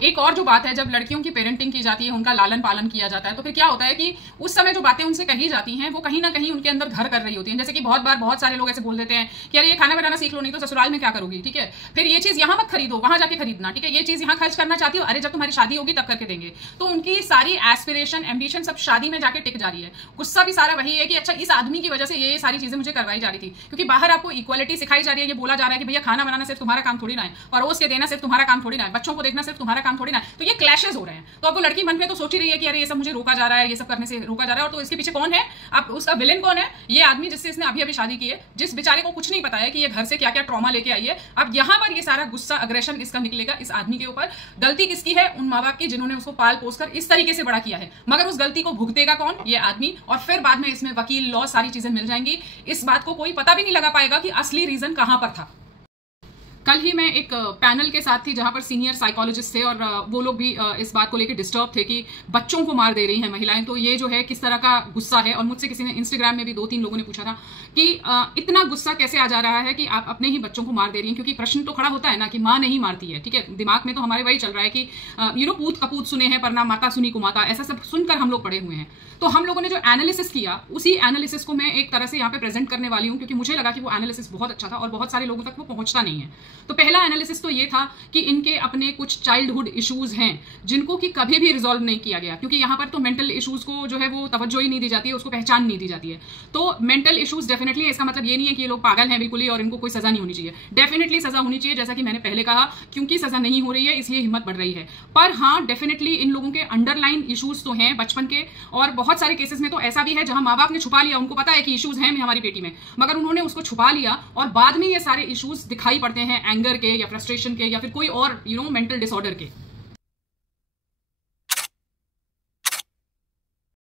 एक और जो बात है, जब लड़कियों की पेरेंटिंग की जाती है, उनका लालन पालन किया जाता है, तो फिर क्या होता है कि उस समय जो बातें उनसे कही जाती हैं वो कहीं ना कहीं उनके अंदर घर कर रही होती हैं। जैसे कि बहुत बार बहुत सारे लोग ऐसे बोल देते हैं कि अरे ये खाना बनाना सीख लो, नहीं तो ससुराल में क्या करोगी, ठीक है, फिर ये चीज यहाँ मत खरीदो, वहां जाके खरीदना, ठीक है, ये चीज यहाँ खर्च करना चाहती हो, अरे जब तुम्हारी शादी होगी तब करके देंगे। तो उनकी सारी एस्पिरेशन एम्बिशन सब शादी में जाके टिक जा रही है। गुस्सा भी सारा वही है कि अच्छा इस आदमी की वजह से ये सारी चीजें मुझे करवाई जा रही थी, क्योंकि बाहर आपको इक्वालिटी सिखाई जा रही है, ये बोला जा रहा है कि भैया खाना बनाना सिर्फ तुम्हारा काम थोड़ी ना है, परोस के देना सिर्फ तुम्हारा काम थोड़ी ना है, बच्चों को देखना सिर्फ तुम्हारा काम थोड़ी ना है। तो ये क्लैशेस हो रहे हैं। तो अब वो लड़की मन में तो सोच ही रही है कि अरे ये सब मुझे रोका जा रहा है, ये सब करने से रोका जा रहा है। और तो इसके पीछे कौन है, अब उसका विलेन कौन है, ये आदमी जिससे इसने अभी अभी शादी की है, जिस बेचारे को कुछ नहीं पता है कि ये घर से क्या क्या ट्रॉमा लेके आई है। अब यहाँ पर ये सारा गुस्सा अग्रेशन इसका निकलेगा इस आदमी के ऊपर। गलती किसकी है, उन माँ बाप की जिन्होंने उसको पाल पोस कर इस तरीके से बड़ा किया है, मगर उस गलती को भुगतेगा कौन, ये आदमी। और फिर बाद में इसमें वकील, लॉ, सारी चीजें मिल जाएंगी। इस बात को कोई पता भी नहीं लगा पाएगा कि असली रीजन कहां पर था। कल ही मैं एक पैनल के साथ थी जहां पर सीनियर साइकोलॉजिस्ट थे और वो लोग भी इस बात को लेकर डिस्टर्ब थे कि बच्चों को मार दे रही हैं महिलाएं। तो ये जो है किस तरह का गुस्सा है। और मुझसे किसी ने इंस्टाग्राम में भी 2-3 लोगों ने पूछा था कि इतना गुस्सा कैसे आ जा रहा है कि आप अपने ही बच्चों को मार दे रही हैं। क्योंकि प्रश्न तो खड़ा होता है ना कि माँ नहीं मारती है, ठीक है, दिमाग में तो हमारे वही चल रहा है कि पूत कपूत सुने हैं पर ना माता सुनी को माता, ऐसा सब सुनकर हम लोग पड़े हुए हैं। तो हम लोगों ने जो एनालिसिस किया, उसी एनालिसिस को मैं एक तरह से यहाँ पे प्रेजेंट करने वाली हूँ, क्योंकि मुझे लगा कि वो एनालिसिस बहुत अच्छा था और बहुत सारे लोगों तक वो पहुंचता नहीं है। तो पहला एनालिसिस तो ये था कि इनके अपने कुछ चाइल्डहुड इश्यूज हैं जिनको कि कभी भी रिजॉल्व नहीं किया गया, क्योंकि यहाँ पर तो मेंटल इश्यूज को जो है वो तवज्जो ही नहीं दी जाती है, उसको पहचान नहीं दी जाती है। तो मेंटल इश्यूज डेफिनेटली, इसका मतलब ये नहीं है कि ये लोग पागल हैं बिल्कुल ही और इनको कोई सजा नहीं होनी चाहिए। डेफिनेटली सजा होनी चाहिए, जैसा कि मैंने पहले कहा, क्योंकि सजा नहीं हो रही है इसलिए हिम्मत बढ़ रही है। पर हाँ, डेफिनेटली इन लोगों के अंडरलाइन इश्यूज तो हैं बचपन के, और बहुत सारे केसेस में तो ऐसा भी है जहां माँ बाप ने छुपा लिया, उनको पता है कि इश्यूज हैं हमारी बेटी में, मगर उन्होंने उसको छुपा लिया और बाद में ये सारे इश्यूज दिखाई पड़ते हैं एंगर के या फ्रस्ट्रेशन के या फिर कोई और मेंटल डिसऑर्डर के।